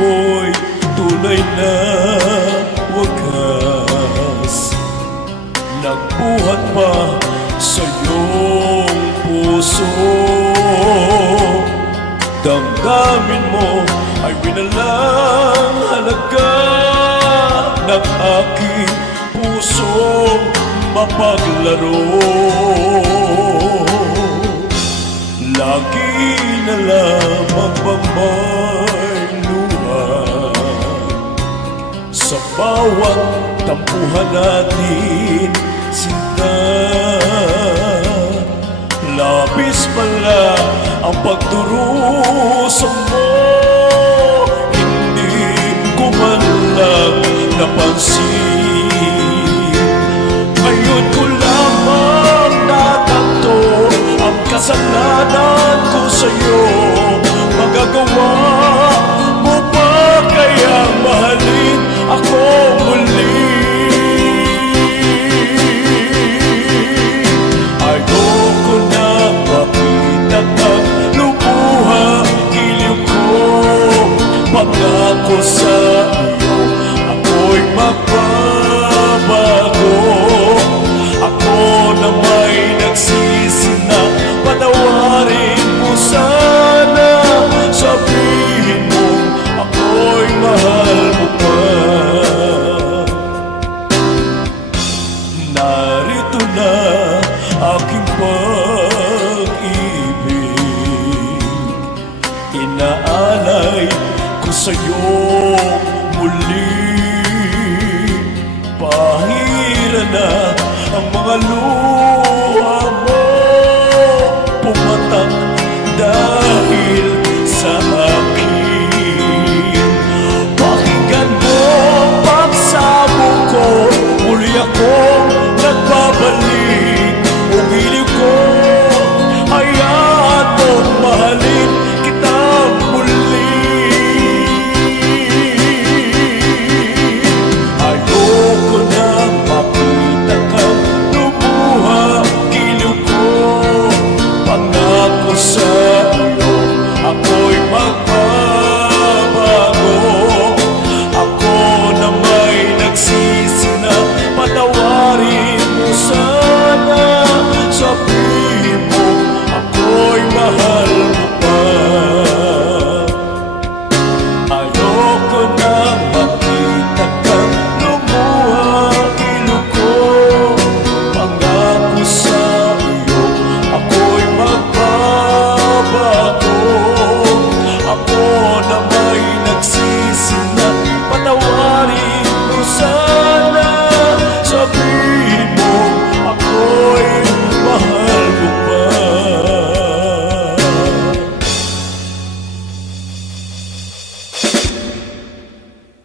mo'y tunay na wagas. Nagbuhat pa sa iyong puso, damdamin mo ay winalang halaga ng aking pusong mapaglaro. Lagi na lamang bang may luha sa bawat tampuhan natin, sinta? Labis pala ang pagdurusa mo, hindi ko man lang napansin. Ngayon ko lamang natanto ang kasalanan ko sa'yo. Magagawa mo ba kaya mahalin ako muli? Ayoko na makita kang lumuha, giliw ko. Pangako sa iyo, ako'y magbabago. Ako na may nagsisi na patawarin mo sana. Sabihin mo ako'y mahal mo pa. Narito na aking pag-ibig, inaalay ko sa'yo muli. Pahira na ang mga luha